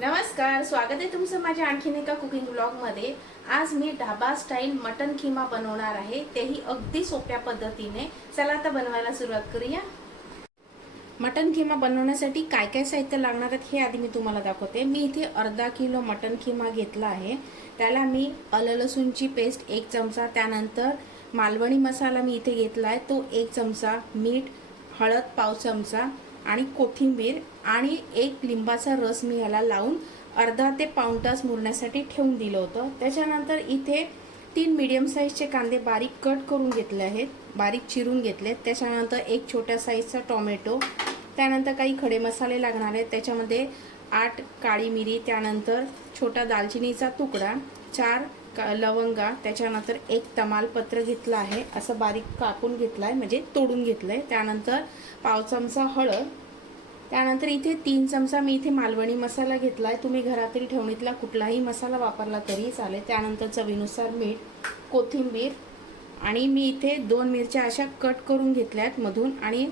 नमस्कार स्वागत आहे तुमचं माझ्या आणखीन एका कुकिंग ब्लॉगमध्ये आज मी ढाबा स्टाईल मटन खिमा बनवणार आहे. तेही अगदी सोप्या पद्धतीने. चला आता बनवायला सुरुवात करूया. मटन खिमा बनवण्यासाठी काय काय साहित्य लागणार आहेत हे आधी मी तुम्हाला दाखवते. मी इथे अर्धा किलो मटन खिमा घेतला आहे. त्याला मी आलं लसूणची पेस्ट एक चमचा. त्यानंतर मालवणी मसाला मी इथे घेतला आहे. तो एक चमचा मीठ हळद पाव चमचा. आणि कोथिंबीर आणि एक लिंबाचा रस मी ह्याला लावून अर्धा ते पाऊण तास मुरण्यासाठी ठेवून दिलं होतं. त्याच्यानंतर इथे तीन मीडियम साईजचे कांदे बारीक कट करून घेतले आहेत. बारीक चिरून घेतले त्याच्यानंतर एक छोट्या साईजचा टॉमॅटो त्यानंतर काही खडे मसाले लागणार आहेत. त्याच्यामध्ये आठ काळी मिरी त्यानंतर छोटा दालचिनीचा तुकडा चार लवंगा त्याच्यानंतर एक तमालपत्र घेतलं आहे असं बारीक कापून घेतलं आहे म्हणजे तोडून घेतलं आहे त्यानंतर पाव चमचा हळद. त्यानंतर इथे तीन चमचा मी इथे मालवणी मसाला घेतला आहे तुम्ही घरातील ठेवणीतला कुठलाही मसाला वापरला तरी चालेल. त्यानंतर चवीनुसार मीठ कोथिंबीर आणि मी इथे दोन मिरच्या अशा कट करून घेतल्या आहेत मधून आणि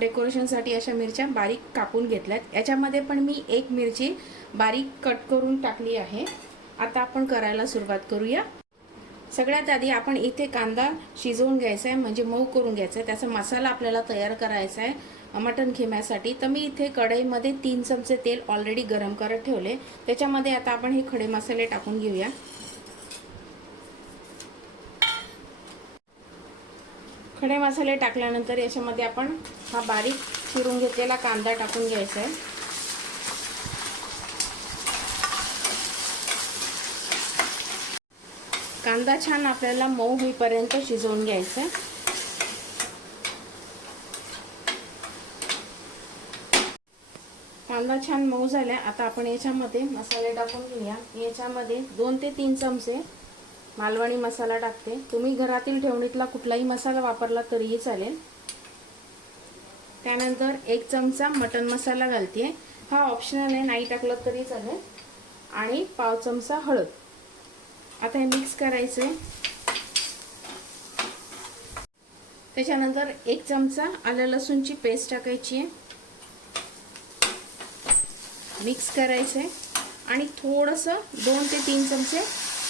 डेकोरेशनसाठी अशा मिरच्या बारीक कापून घेतल्यात. याच्यामध्ये पण मी एक मिरची बारीक कट करून टाकली आहे. आता आपण करायला सुरुवात करूया. सगळ्यात आधी आपण इथे कांदा शिजवून घ्यायचा आहे म्हणजे मऊ करून घ्यायचा आहे त्याचा मसाला आपल्याला तयार करायचा आहे मटण खेम्यासाठी तर मी इथे कढईमध्ये तीन चमचे तेल ऑलरेडी गरम करत ठेवले. त्याच्यामध्ये आता आपण हे खडे मसाले टाकून घेऊया. खडे मसाले टाकल्यानंतर याच्यामध्ये आपण हा बारीक चिरून घेतलेला कांदा टाकून घ्यायचा आहे कांदा छान आपल्याला मऊ होईपर्यंत शिजवून घ्यायचा आहे कांदा छान मऊ झाला आता आपण याच्यामध्ये मसाले टाकून घेऊया. याच्यामध्ये दोन ते तीन चमचे मालवणी मसाला टाकते. तुम्ही घरातील ठेवणीतला कुठलाही मसाला वापरला तरीही चालेल. त्यानंतर एक चमचा मटन मसाला घालते हा ऑप्शनल आहे. नाही टाकलं तरी चालेल. आणि पाव चमचा हळद. आता हे मिक्स करायचं त्याच्यानंतर एक चमचा आलं लसूणची पेस्ट टाकायची आहे. मिक्स करायचं आणि थोडंसं दोन ते तीन चमचे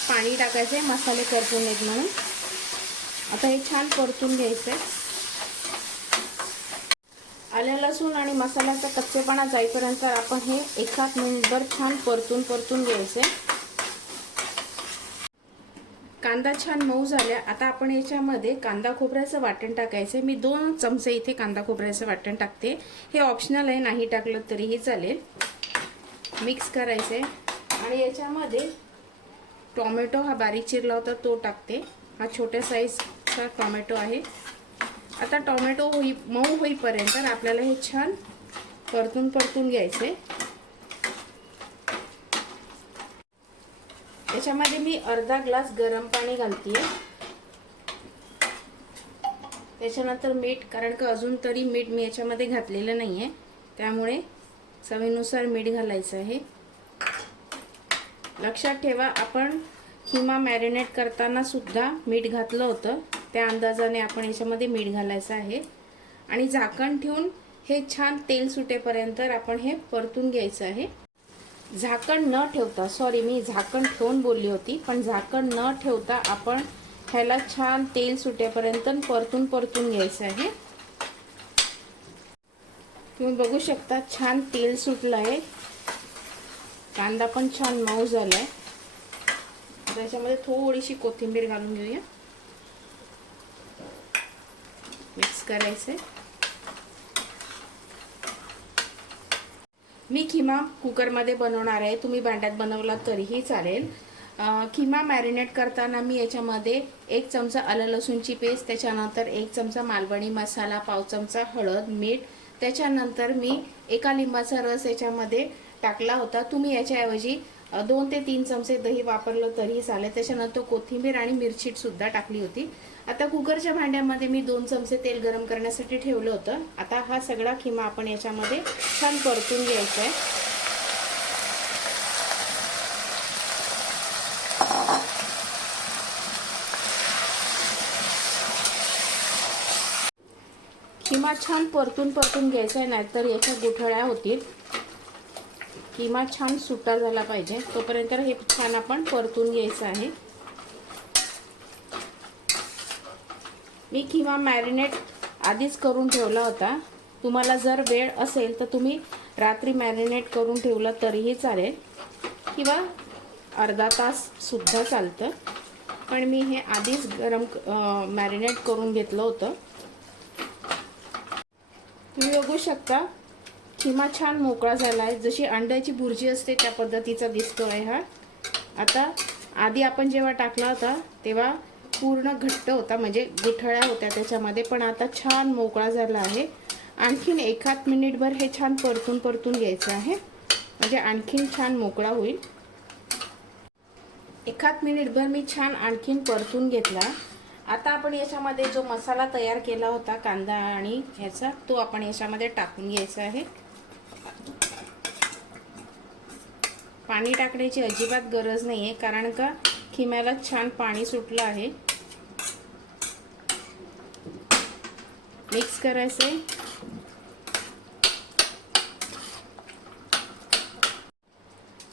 पाणी टाकायचे मसाले करतून येत म्हणून. आता हे छान परतून घ्यायचं आहे आल्या लसूण आणि मसाल्याचा कच्चेपणा जाईपर्यंत आपण हे एकाच मिनिटभर छान परतून परतून घ्यायचे कांदा छान मऊ झाल्या. आता आपण याच्यामध्ये कांदा खोबऱ्याचं वाटण टाकायचं मी दोन चमचे इथे कांदा खोबऱ्याचं वाटण टाकते. हे ऑप्शनल आहे नाही टाकलं तरीही चालेल. मिक्स करायचे आणि याच्यामध्ये टोमॅटो हा बारीक चिरला होता तो टाकते. हा छोट्या साईजचा टोमॅटो आहे. आता टोमॅटो होई मऊ होईपर्यंत आपल्याला हे छान परतून परतून घ्यायचं आहे याच्यामध्ये मी अर्धा ग्लास गरम पाणी घालते त्याच्यानंतर मीठ कारण का अजून तरी मीठ मी याच्यामध्ये घातलेलं नाही आहे त्यामुळे चवीनुसार मीठ घालायचं आहे. लक्षात ठेवा आपण किमा मॅरिनेट करताना सुद्धा मीठ घातलं होतं. त्या अंदाजाने आपण याच्यामध्ये मीठ घालायचं आहे. आणि झाकण ठेवून हे छान तेल सुटेपर्यंत आपण हे परतून घ्यायचं आहे. झाकण न ठेवता सॉरी मी झाकण ठेवून बोलली होती पण झाकण न ठेवता आपण ह्याला छान तेल सुटेपर्यंत परतून परतून घ्यायचं आहे. तुम्ही बघू शकता छान तेल सुटलं आहे कांदा पण छान मऊ झाला आहे त्याच्यामध्ये थोडीशी कोथिंबीर घालून घेऊया. मिक्स करायचं आहे मी खिमा कुकरमध्ये बनवणार आहे. तुम्ही भांड्यात बनवला तरीही चालेल. खिमा मॅरिनेट करताना मी याच्यामध्ये एक चमचा आलं लसूणची पेस्ट त्याच्यानंतर एक चमचा मालवणी मसाला पाव चमचा हळद मीठ त्याच्यानंतर मी एका लिंबाचा रस याच्यामध्ये टाकला होता. तुम्ही याच्याऐवजी दोन ते तीन चमचे दही वापरलं तरीही चालेल. त्याच्यानंतर कोथिंबीर आणि मिरचीसुद्धा टाकली होती. आता कुकरच्या भांड्यामध्ये मी दोन चमचे तेल गरम करण्यासाठी ठेवलं होतं. आता हा सगळा खिमा आपण याच्यामध्ये छान परतून घ्यायचा आहे. किमा छान परतून परतून घ्यायचा आहे नाहीतर याच्या गुठळ्या होतील. किमा छान सुट्टा झाला पाहिजे तोपर्यंत हे छान आपण परतून घ्यायचं आहे. मी किंवा मॅरिनेट आधीच करून ठेवला होता. तुम्हाला जर वेळ असेल तर तुम्ही रात्री मॅरिनेट करून ठेवलं तरीही चालेल. किंवा अर्धा ताससुद्धा चालतं. पण मी हे आधीच गरम मॅरिनेट करून घेतलं होतं. तुम्ही बघू शकता किमा छान मोकळा झाला आहे जशी अंड्याची भुर्जी असते त्या पद्धतीचा दिसतो आहे हा. आता आधी आपण जेव्हा टाकला होता तेव्हा पूर्ण घट्ट होता म्हणजे गुठळ्या होत्या त्याच्यामध्ये पण आता छान मोकळा झाला आहे. आणखीन एखाद मिनिटभर हे छान परतून परतून घ्यायचं आहे. म्हणजे आणखीन छान मोकळा होईल. एखाद मिनिटभर मी छान आणखीन परतून घेतला. आता आपण याच्यामध्ये जो मसाला तयार केला होता कांदा आणि ह्याचा तो आपण याच्यामध्ये टाकून घ्यायचा आहे. पाणी टाकण्याची अजिबात गरज नाही आहे कारण का? खिम्याला छान पाणी सुटलं आहे. मिक्स करायचं आहे.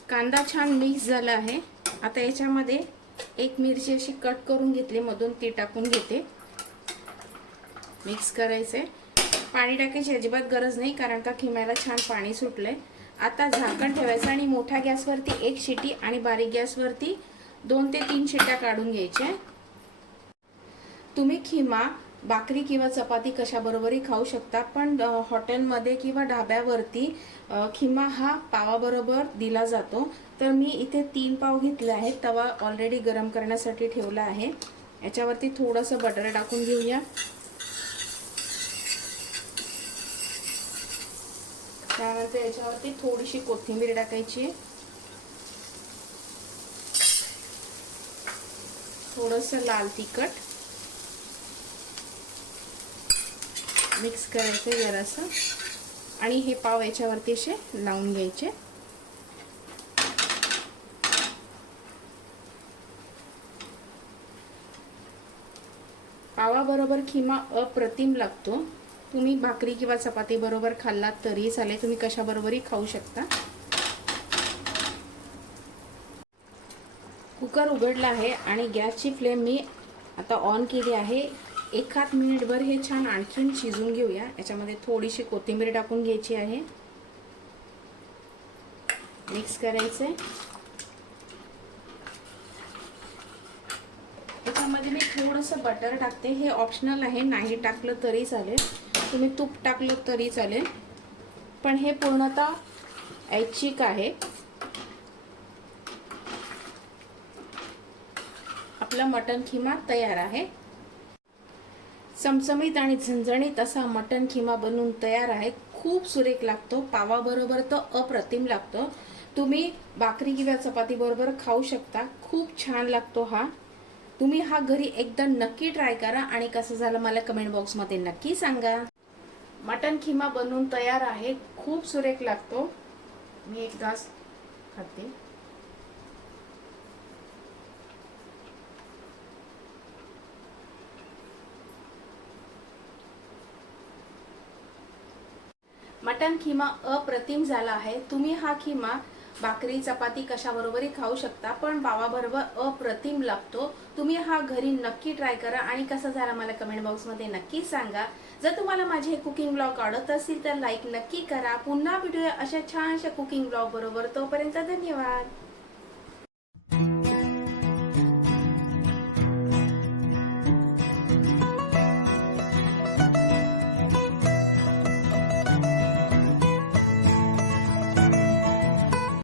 कांदा छान मिक्स झाला आहे. आता याच्यामध्ये एक मिरची अशी कट करून घेतली मधून ती टाकून घेते. मिक्स करायचे पाणी टाकायची अजिबात गरज नाही कारण का खिम्याला छान पाणी सुटलंय. आता झाकण ठेवायचं आणि मोठ्या गॅसवरती एक शिटी आणि बारीक गॅसवरती दोन ते तीन शिट्या काढून घ्यायच्या. तुम्ही खिमा भाकरी किंवा चपाती कशाबरोबरही खाऊ शकता पण हॉटेलमध्ये किंवा ढाब्यावरती खिमा हा पावाबरोबर दिला जातो. तर मी इथे तीन पाव घेतले आहेत तवा ऑलरेडी गरम करण्यासाठी ठेवला आहे. याच्यावरती थोडंसं बटर टाकून घेऊया. त्यानंतर याच्यावरती थोडीशी कोथिंबीर टाकायची. थोडंसं लाल तिखट. मिक्स करायचं जरासं आणि हे पाव याच्यावरती असे लावून घ्यायचे. पावाबरोबर खिमा अप्रतिम लागतो. तुम्ही भाकरी किंवा चपाती बरोबर खाल्लात तरी चालेल. तुम्ही कशाबरोबरही खाऊ शकता. कुकर उघडला आहे आणि गॅसची फ्लेम मी आता ऑन केली आहे. एखाद मिनिटभर हे छान आणखीन शिजून घेऊया. याच्यामध्ये थोडीशी कोथिंबीर टाकून घ्यायची आहे. मिक्स करायचं आहे त्याच्यामध्ये मी थोडंसं बटर टाकते. हे ऑप्शनल आहे. नाही टाकलं तरी चालेल. तुम्ही तूप टाकलं तरी चालेल. पण हे पूर्णतः ऐच्छिक आहे. आपला मटन खिमा तयार आहे. चमचमीत आणि झणझणीत असा मटन खिमा बनवून तयार आहे. खूप सुरेख लागतो. पावाबरोबर तर अप्रतिम लागतो. तुम्ही भाकरी किंवा चपातीबरोबर खाऊ शकता. खूप छान लागतो हा. तुम्ही हा घरी एकदा नक्की ट्राय करा आणि कसं झालं मला कमेंट बॉक्समध्ये नक्की सांगा. मटण खिमा बनवून तयार आहे. खूप सुरेख लागतो. मी एक घास खाते. मटन खिमा अप्रतिम झाला आहे. तुम्ही हा खिमा भाकरी चपाती कशाबरोबरही खाऊ शकता पण बावाबरोबर अप्रतिम लागतो तुम्ही हा घरी नक्की ट्राय करा आणि कसा झाला मला कमेंट बॉक्समध्ये नक्की सांगा. जर तुम्हाला माझे हे कुकिंग ब्लॉग आवडत असतील तर लाईक नक्की करा. पुन्हा भेटूया अशा छानशा कुकिंग ब्लॉग बरोबर तोपर्यंत धन्यवाद.